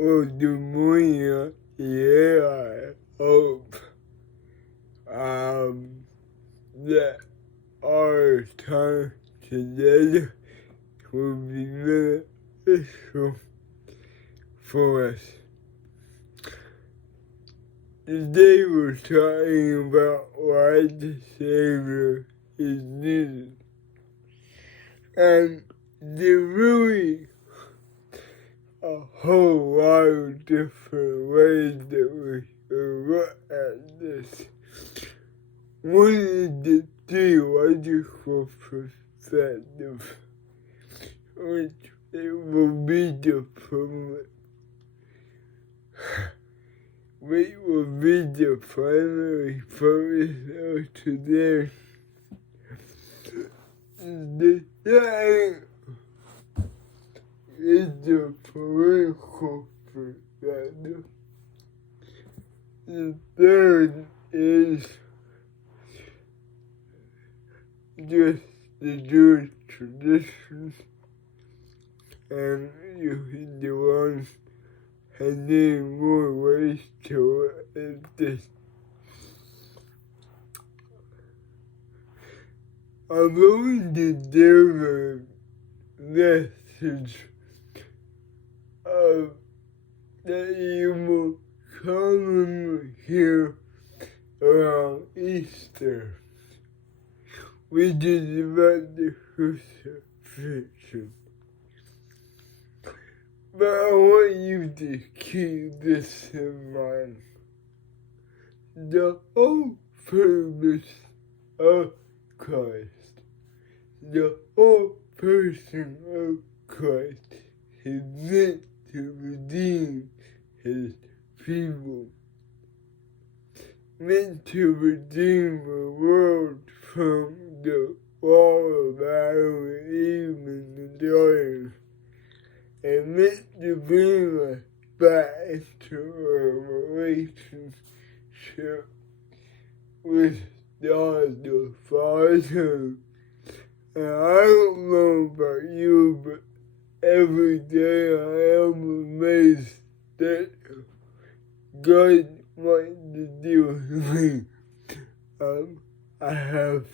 demonio, yeah, I hope that our time together will be beneficial for us. Today we're talking about why the Savior is needed. And there really a whole lot of different ways that we can look at this. One is the theological perspective, which it will be the primary focus of today. The second is the political perspective. The third is just the Jewish traditions, and you hit the ones having more ways to it. This. I'm going to deliver a message that you will commonly hear around Easter, which is about the crucifixion. But I want you to keep this in mind. The whole purpose of Christ, the whole person of Christ is meant to redeem his people, meant to redeem the world from the wall of Adam and Eve and the garden, and meant to bring us back into a relationship with God the Father. And I don't know about you, but every day I am amazed that God wants to deal with me. I have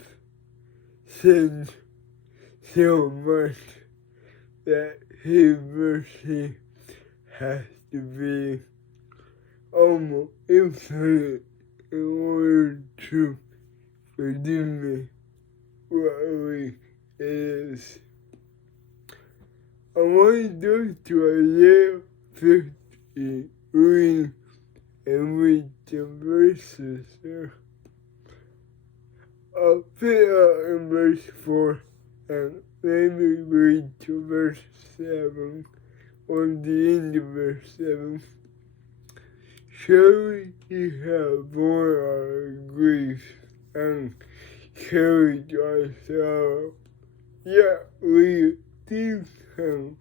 sinned so much that His mercy has to be almost infinite in order to forgive me what really is. I want to go to Isaiah 53 and read the verses there. I'll pick out in verse 4 and maybe read to verse 7 or the end of verse 7. Surely He has borne our grief and carried our sorrow, yet we esteemed Him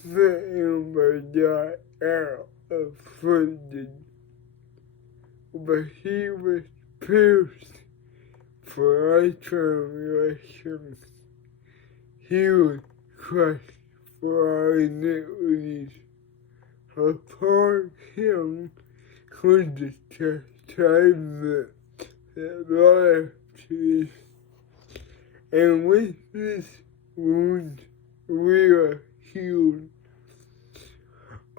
smitten by God and afflicted. But He was pierced for our transgressions, He was crushed for our iniquities. Upon Him was the chastisement that brought us peace, and with His wounds we are healed.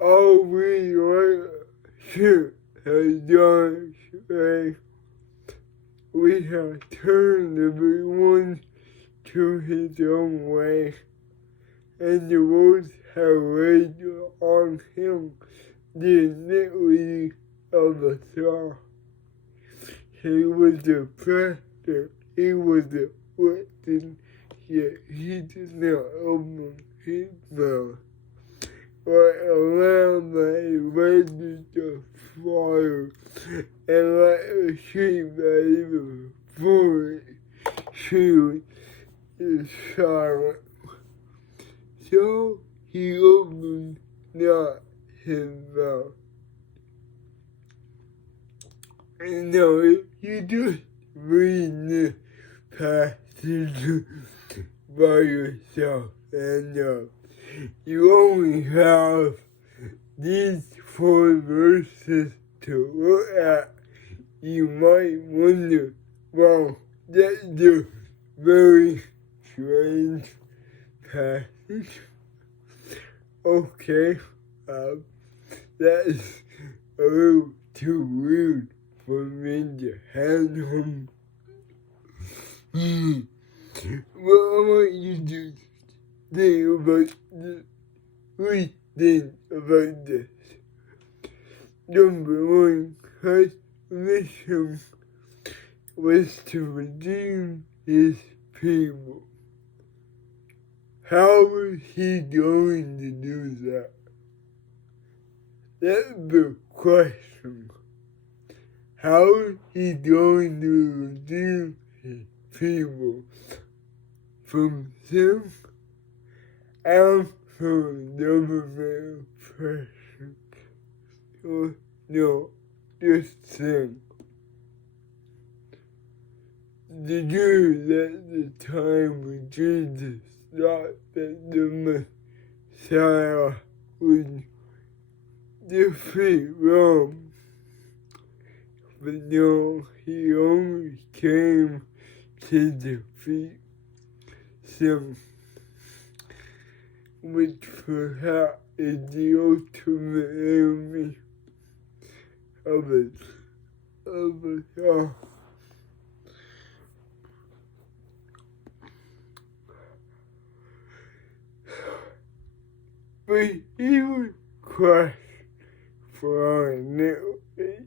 All we like sheep have gone astray. We have turned everyone to his own way, and the Lord has laid on Him the iniquity of us all. He was oppressed, He was afflicted, yet He did not open His mouth. Like a lamb that is ready to slaughter, and like a sheep that even before it, she is silent. So He opened not His mouth. And now, if you just read this passage by yourself, and you only have these 4 verses to look at, you might wonder, well, that's a very strange passage. Okay, that's a little too weird for me to handle. Well, I want you to think about this. We think about this. Number one, Christ's mission was to redeem his people. How was he going to do that? That's the question. How is he going to redeem his people from sin and from government oppression? Or no, just sin. The Jews at the time of Jesus thought that the Messiah would defeat Rome, but no, he only came to defeat sin, which perhaps is the ultimate enemy of us all. But he was crushed for our iniquities.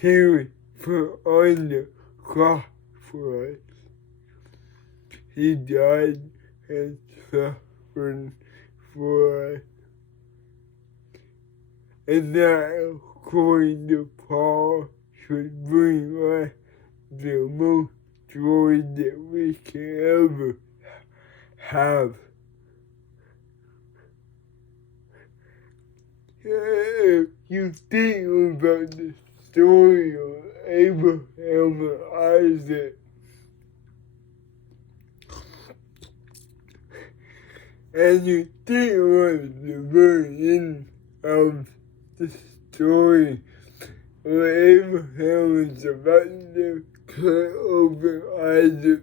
He was put on the cross for us. He died and suffered for us. And that, according to Paul, should bring us the most joy that we can ever have. If you think about the story of Abraham and Isaac, and you think about the very end of the story where Abraham is about to cut open Isaac,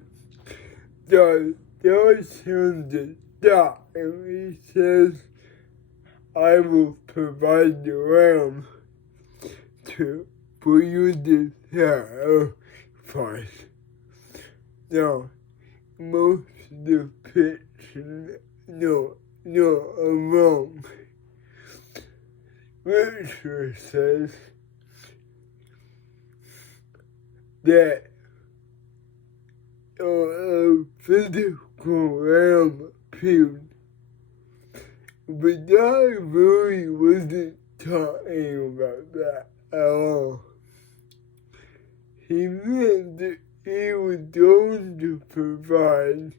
God tells him to stop, and he says, I will provide the ram for you to sacrifice. Now, most depiction, I'm wrong. Scripture says that a physical ram appeared. But God really wasn't talking about that at all. He meant that he was going to provide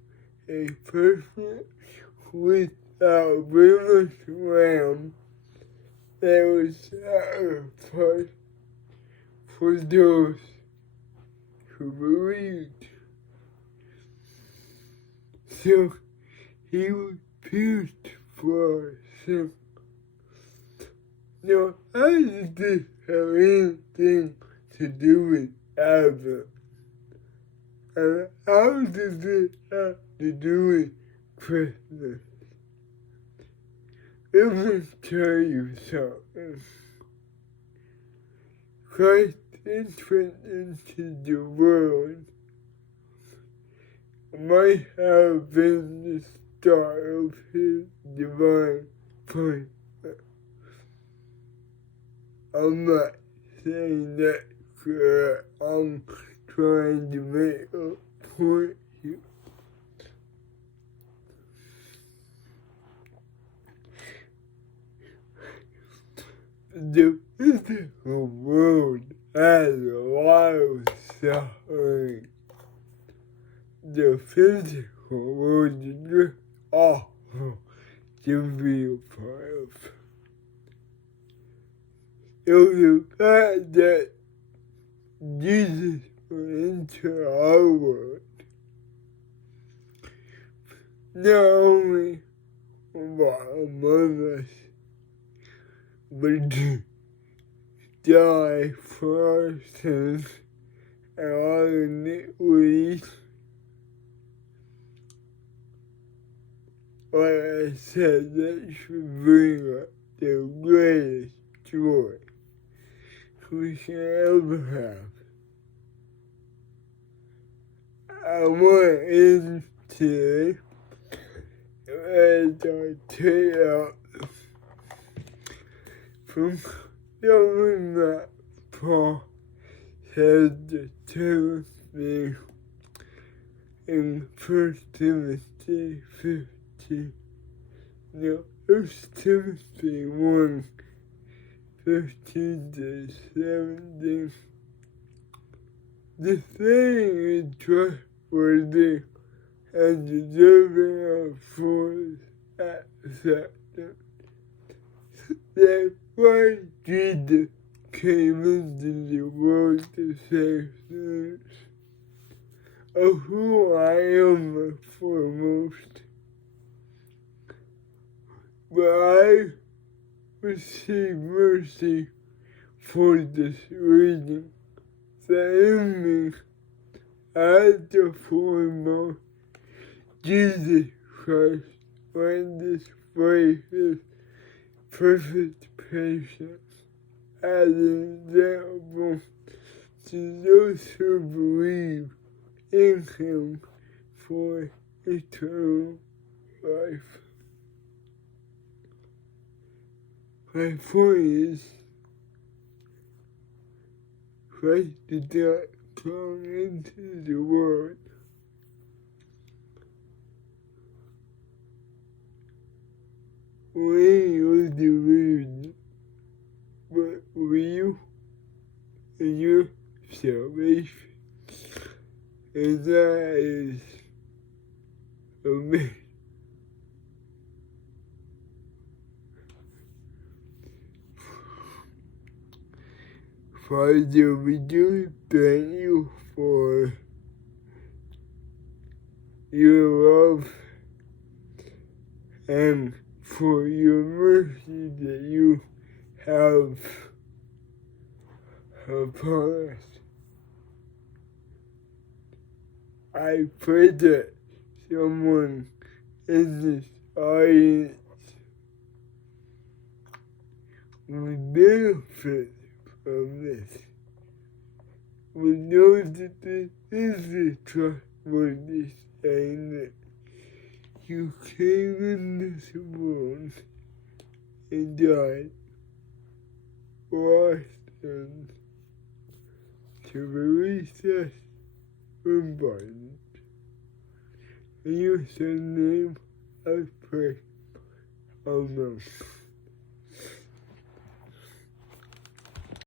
a person without blemish ram that was sacrificed for those who believed. So he was pierced for sin. Now, how does this have anything to do with Advent? And how does it have to do with Christmas? Let me tell you something. Christ's entrance into the world might have been the start of his divine plan. I'm not saying that I'm trying to make a point here. The physical world has a lot of suffering. The physical world is just awful to be a part of. So the fact that Jesus went into our world not only among us, but to die for our sins and all iniquities. Like I said, that should bring us the greatest joy we can ever have. I want to end today as I take out from something that Paul said to Timothy in 1 Timothy 15. No, 1 Timothy 1, 15 to 17. The thing is trustworthy and deserving of full acceptance. That why Jesus came into the world to save sinners, of whom I am the foremost. But I receive mercy for this reason, that in me, as the foremost, Jesus Christ might display his perfect patience as an example to those who believe in him for eternal life. My point is, Christ did not come into the world when he was the reason, but for you and your salvation. And that is amazing. Father, we do thank you for your love and for your mercy that you have upon us. I pray that someone in this audience will benefit from this. We know that this is a trustworthy saying that you came in this world and died for our sins to release us from bondage. In your son's name I pray. Amen.